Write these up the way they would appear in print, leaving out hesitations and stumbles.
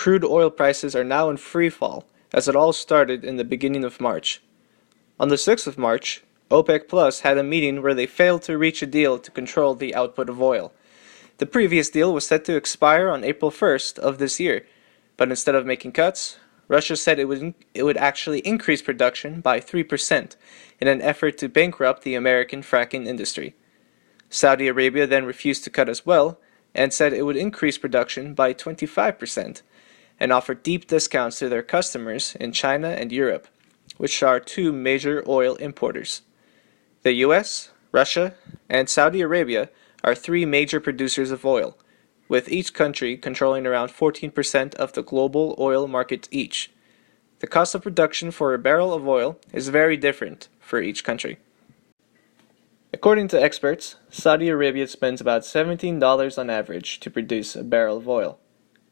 crude oil prices are now in free fall, as it all started in the beginning of March. On the 6th of March, OPEC Plus had a meeting where they failed to reach a deal to control the output of oil. The previous deal was set to expire on April 1st of this year, but instead of making cuts, Russia said it would actually increase production by 3% in an effort to bankrupt the American fracking industry. Saudi Arabia then refused to cut as well and said it would increase production by 25% and offered deep discounts to their customers in China and Europe, which are two major oil importers. The US, Russia, and Saudi Arabia are three major producers of oil, with each country controlling around 14% of the global oil market each. The cost of production for a barrel of oil is very different for each country. According to experts, Saudi Arabia spends about $17 on average to produce a barrel of oil,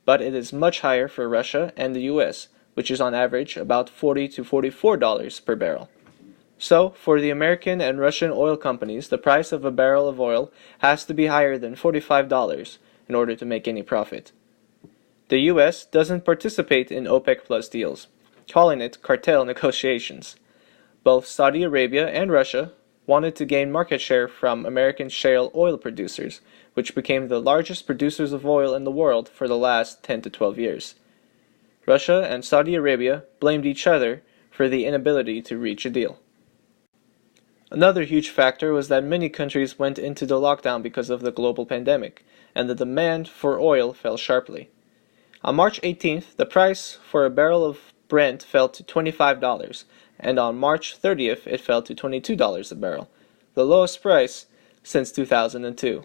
but it is much higher for Russia and the US, which is on average about $40 to $44 per barrel. So, for the American and Russian oil companies, the price of a barrel of oil has to be higher than $45 in order to make any profit. The US doesn't participate in OPEC Plus deals, calling it cartel negotiations. Both Saudi Arabia and Russia wanted to gain market share from American shale oil producers, which became the largest producers of oil in the world for the last 10 to 12 years. Russia and Saudi Arabia blamed each other for the inability to reach a deal. Another huge factor was that many countries went into the lockdown because of the global pandemic, and the demand for oil fell sharply. On March 18th, the price for a barrel of Brent fell to $25, and on March 30th it fell to $22 a barrel, the lowest price since 2002.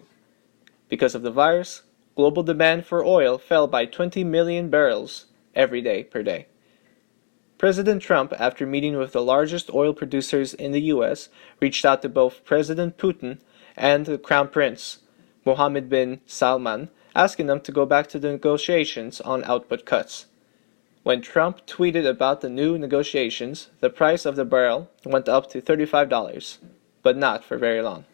Because of the virus, global demand for oil fell by 20 million barrels every day per day. President Trump, after meeting with the largest oil producers in the US, reached out to both President Putin and the Crown Prince, Mohammed bin Salman, asking them to go back to the negotiations on output cuts. When Trump tweeted about the new negotiations, the price of the barrel went up to $35, but not for very long.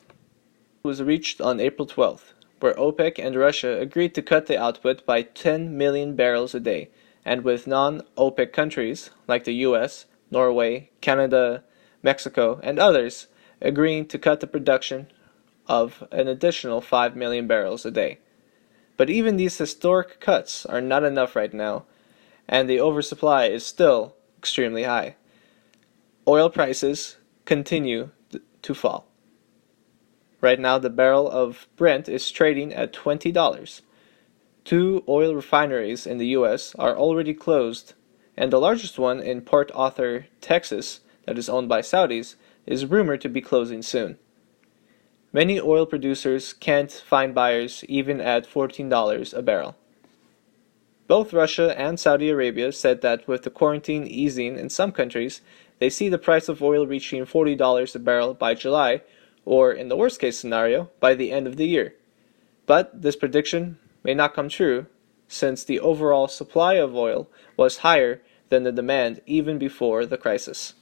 It was reached on April 12th, where OPEC and Russia agreed to cut the output by 10 million barrels a day, and with non-OPEC countries like the US, Norway, Canada, Mexico, and others agreeing to cut the production of an additional 5 million barrels a day. But even these historic cuts are not enough right now, and the oversupply is still extremely high. Oil prices continue to fall. Right now, the barrel of Brent is trading at $20. Two oil refineries in the US are already closed, and the largest one in Port Arthur, Texas, that is owned by Saudis, is rumored to be closing soon. Many oil producers can't find buyers even at $14 a barrel. Both Russia and Saudi Arabia said that with the quarantine easing in some countries, they see the price of oil reaching $40 a barrel by July, or in the worst case scenario, by the end of the year. But this prediction may not come true, since the overall supply of oil was higher than the demand even before the crisis.